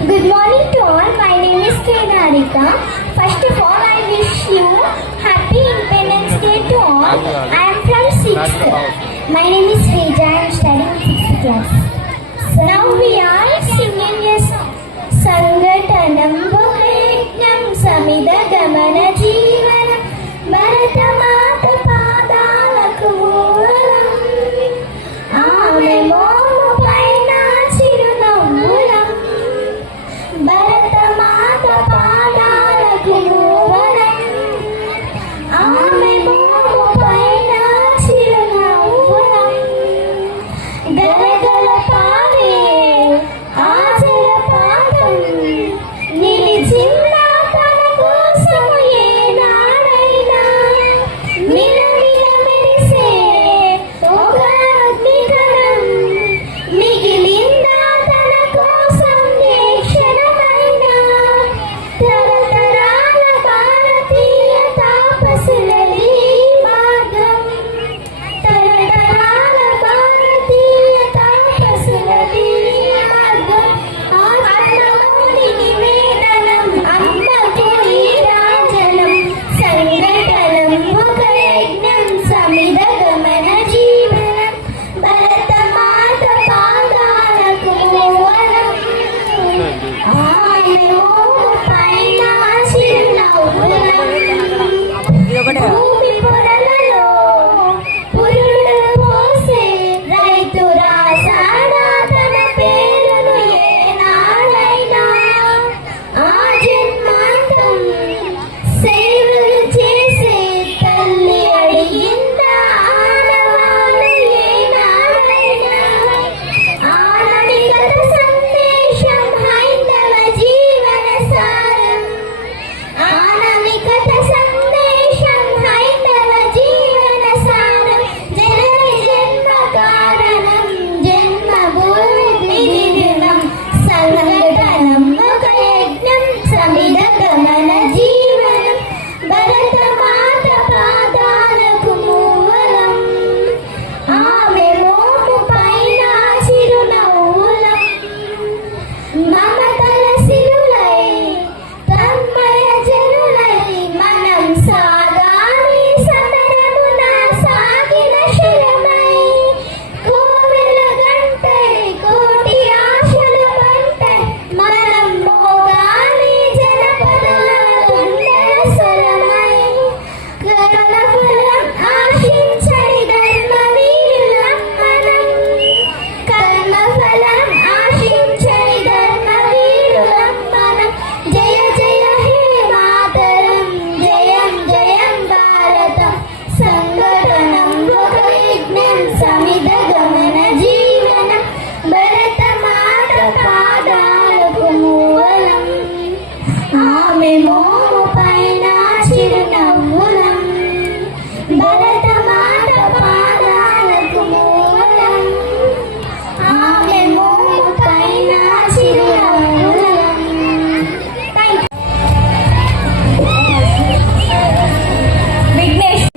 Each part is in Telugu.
Good morning to all. My name is Kenarika. First of all, I wish you happy Independence Day to all. I am from 6th. My name is Reja. I am studying 6th class. So now we are singing a song. Sangatanam Bhagayajnam Samida Gamana Jeevanam Bharata Mata Padalaku Moolam Ame Momu Paina Chirunammulam Bharata Mata Padalaku Moolam Ame Momu Paina Chirunammulam Galagala Pade Ajala Padam Nilichilla Tana Kosamu Yenadaina Milamila Merise Oka Agnikaram Migilinda Tana Kosam Nekshanamaina Taratarala Bharatiya Tapasulali Margam Taratarala Bharatiya Tapasulali Margam Atmamuni Nivedanam Ammaku Neerajanam Sangatanam Bhagayajnam Samida Gamana Jeevanam Bharata Mata Padalaku Moolam Ayo Paina Chirunammulam భూమి పొరలలో పురుడు పోసే రైతు రాసాడా తన పేరును ఏనాడైనా ఆ జన్మాంతం సేవలు చేసే తల్లి అడిగిందా ఆడవాళ్ళు ఏనాడైనా ఆననికత సందేశం హైందవ జీవన సారం ఆనమికత సందేశం హైందవ జీవన సారం జనని జన్మ కారణం జన్మభూమి దినం సంఘటనం ఒక యజ్ఞం సమిద గమన జీవనం భరత మాత పాదాలకు మూలం ఆమె మోము పైన చిరునవ్వులం మమతల సిరులై తన్మయ జనులై మనం సాగాలి సమరమున సాగిన శరమై కోవెల గంటై కోటి ఆశలు పంటై మనం మోగాలి జనపదల గుండెల స్వరమై కర్మఫలం ఆశించని ధర్మవీరులం మనం కర్మఫలం ఆశించని ధర్మవీరులం మనం జయ జయ హే మాతరం జయం జయం భారతం సంఘటనం లోకయజ్ఞం సమిద గమన జీవనం భరత మాత పాదాలకు మూలం ఆమె మోము పైన చిరునవ్వులం భరత మాత పాదాలకు మూలం ఆమె మోము పైన చిరునవ్వులం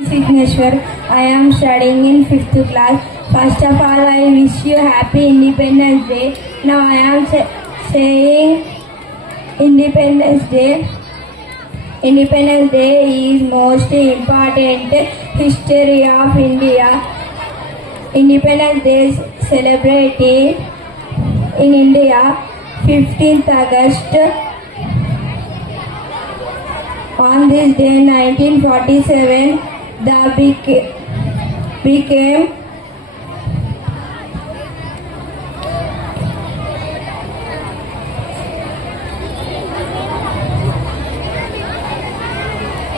Vigneshwar. I am studying in 5th class. First of all, I wish you happy Independence Day. Now I am saying Independence Day. Independence Day is most important history of India. Independence Day is celebrated in India 15th August. On this day, 1947, the became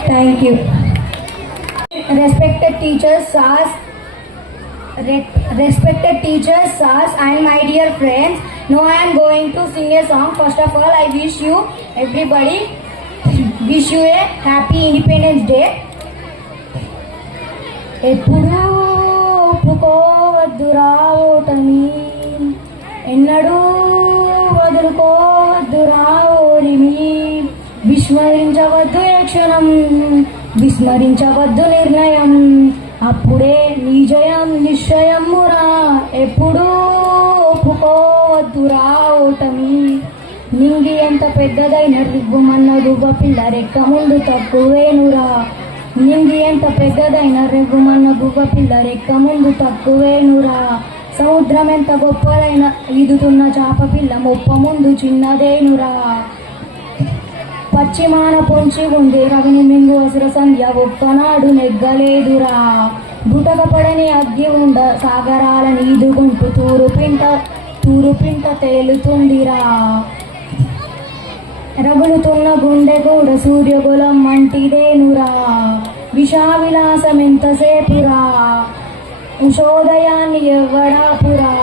Thank you. Respected teachers, sirs, and my dear friends, now I am going to sing a song. First of all, I wish you everybody wish you a happy Independence Day. ఎప్పుడూ ఒప్పుకోవద్దురా ఓటమి ఎన్నడూ వదులుకోవద్దురా ఓరిమి విస్మరించవద్దు ఏ క్షణం విస్మరించవద్దు నిర్ణయం అప్పుడే నీ జయం నిశ్చయమురా ఎప్పుడూ ఒప్పుకోవద్దురా ఓటమి నింగి ఎంత పెద్దదైన రివ్వుమన్న గువ్వ పిల్ల రెక్క ముందు తక్కువేనురా. నింగి ఎంత పెద్దదైన రివ్వుమన్న గువ్వ పిల్ల రెక్క ముందు తక్కువేనురా. సముద్రం ఎంత గొప్పదైన ఈదుతున్న చాప పిల్ల మొప్ప ముందు చిన్నదేనురా. పశ్చిమాన పొంచి ఉంది రవిని మింగు అసుర సంధ్య ఒక్కనాడు నెగ్గలేదురా. బుటకపడని అగ్గి ఉండ సాగరాలని ఈదుకుంటూ తూరు పింట తేలుతుందిరా. రగులుతున్న గుండె కూడా సూర్యగులం వంటిదేనురా. విషావిలాసం ఎంతసేపురా. ఉషోదయాన్ని ఎవ్వడాపురా.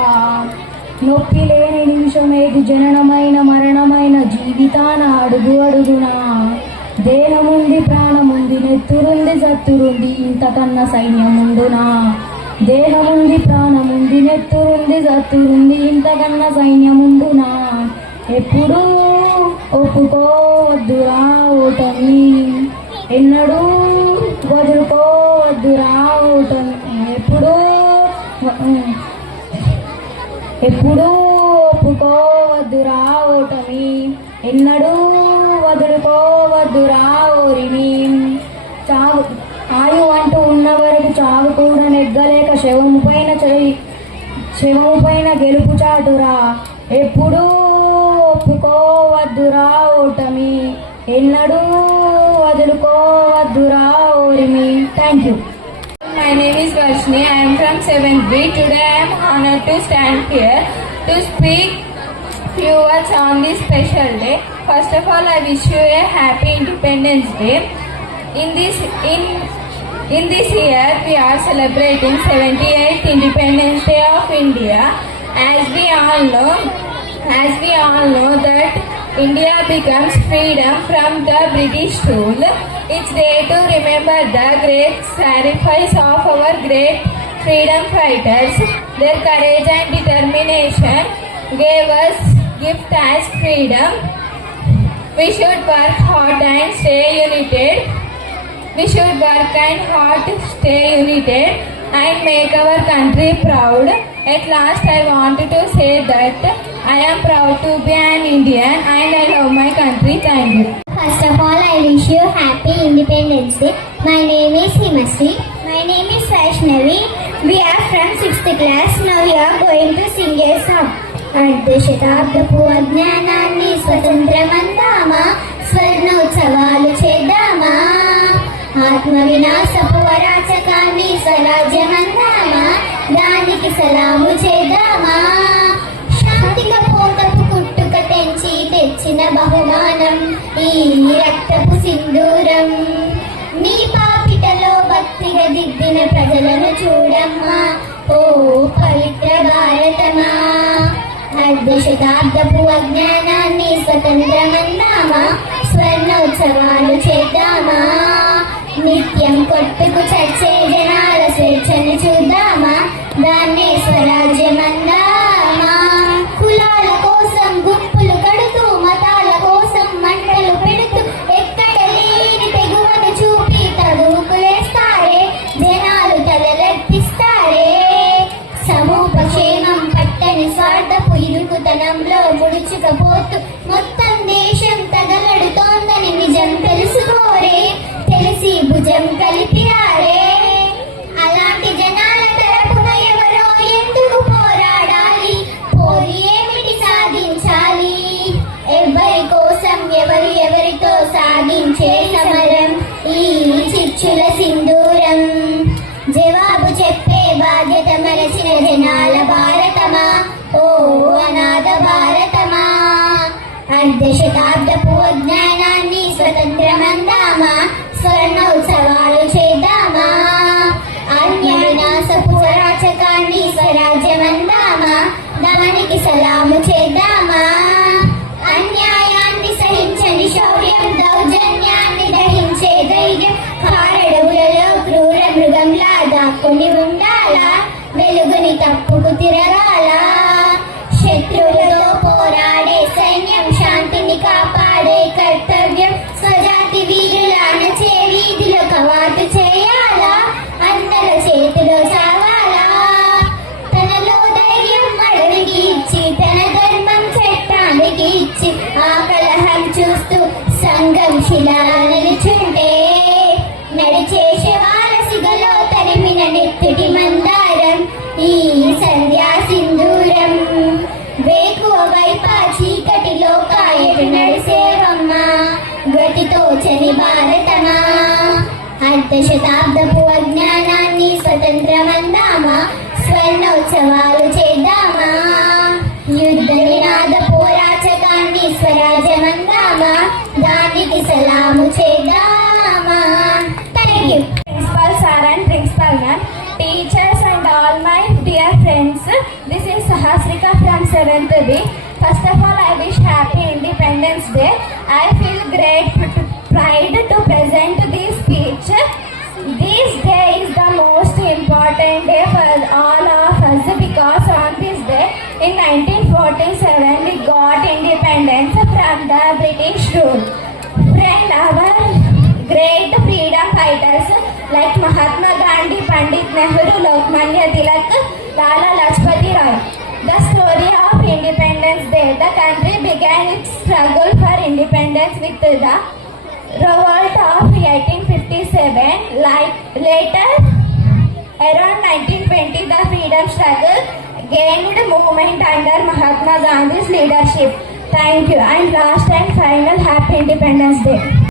నొప్పి లేని నిమిషమేది జననమైన మరణమైన జీవితాన అడుగు అడుగునా. దేహముంది ప్రాణముంది నెత్తురుంది సత్తురుంది ఇంతకన్నా సైన్యముండునా. దేహముంది ప్రాణముంది నెత్తురుంది సత్తురుంది ఇంతకన్నా సైన్యముండునా. ఎప్పుడూ ఒప్పుకోవద్దురా ఓటమి, ఎన్నడూ వదులుకోవద్దురా ఓటమి. ఎప్పుడూ ఒప్పుకోవద్దురా ఓటమి, ఎన్నడూ వదులుకోవద్దురా ఓరిమి. చావు ఆయు అంటూ ఉన్న వరకు చావు కూడా నెగ్గలేక శవము పైన గెలుపు చాటురా. ఎప్పుడూ ఒప్పుకోవద్దురా ఓటమి, ఎన్నడూ వదులుకోవద్దురా ఓరిమి. Thank you. My name is Varshini. I am from 7th B. Today I am honored to stand here to speak few words on this special day. First of all, I wish you a happy Independence Day. In this year, we are celebrating 78th Independence Day of India. As we all know that India becomes freedom from the British rule. It's day to remember the great sacrifice of our great freedom fighters. Their courage and determination gave us gift as freedom. We should work hard and stay united. And make our country proud. At last, I wanted to say that I am proud to be an Indian and I love my country. Thank you. First of all, I wish you happy Independence Day. My name is Himasri. My name is Vaishnavi. We are from 6th class. Now we are going to sing a song. అర్ధశతాబ్దపు అజ్ఞానాన్ని స్వతంత్రమందామా, స్వర్ణోత్సవాలు చేద్దామా. ఆత్మ వినాశపు అరాచకాన్ని స్వరాజ్యమందామా, దానికి సలాము చేద్దామా. శాంతిక పోతపు కుట్టుక తెచ్చిన బహుమానం ఈ రక్తపు సింధూరం. నీ పాపిటలో భక్తిగా దిద్దిన ప్రజలను చూడమ్మా, ఓ పవిత్ర భారతమా. అర్ధశతాబ్దపు అజ్ఞానాన్ని స్వతంత్రమందామా, స్వర్ణోత్సవాలు చేద్దామా. నిత్యం కొట్టుకు చచ్చే జనాల స్వేచ్ఛను చూద్దామా, దాన్నే స్వరాజ్యమందామా. కులాల కోసం గుంపులు కడుతూ, మతాల కోసం మంటలు పెడుతూ, ఎక్కడ లేని తెగువను చూపి తగుపులేస్తారే, జనాలు తలలెత్తిస్తారే. సమూహ క్షేమం పట్టని స్వార్థపు ఇరుకుతనంలో ముడుచుకపోతూ మొత్తం దేశం తగలడుతోందని నిజం తెలుసుకోరే, తెలిసి భుజం కలిపిరారే. అలాంటి జనాల తరపున ఎవరో ఎందుకు పోరాడాలి, పోరి ఏమిటి సాధించాలి. ఎవరి కోసం ఎవరితో సాగించే సమరం ఈ చిచ్చుల సింధూరం. జవాబు చెప్పే బాధ్యత మరచిన జనాల భారతమా, ఓ అనాథ భారతమా. అర్ధశతాబ్దపు అజ్ఞానాన్ని స్వతంత్రమందామా, స్వర్ణోత్సవాలు చేద్దామా. అన్య వినాశపు అరాచకాన్ని స్వరాజ్యమందామా, దానికి సలాము చేద్దామా. అన్యాయాన్ని సహించని శౌర్యం, దౌర్జన్యాన్ని దహించే ధైర్యం కారడవులలో క్రూర మృగంలా దాక్కుని ఉండాలా, వెలుగుని తప్పుకు తిరగాలా. శత్రువులతో పోరాడే సైన్యం, శాంతిని కాపాడే కర్త భారతమా అర్ధ శతాబ్దపు అజ్ఞానాన్ని స్వతంత్రమందామా స్వర్ణోత్సవాలు చేద్దామా యుద్ధ నినాద పోరాచకాన్ని స్వరాజ్యమందామా దానికి సలాము చేద్దామా. Thank you. Principal sir and principal ma'am, teachers and all my dear friends, this is Sahasrika from 7th B. First of all, I wish happy Independence Day. I feel great pride to present this speech. This day is the most important day for all of us because on this day in 1947 we got independence from the British rule. Friend, our great freedom fighters like Mahatma Gandhi, Pandit Nehru, Lokmanya Tilak, Lala Lajpati Rai. The story of Independence Day. The country began its struggle for independence with the revolt of 1857. Later, around 1920, the freedom struggle gained movement under Mahatma Gandhi's leadership. Thank you. And last and final, Happy Independence Day.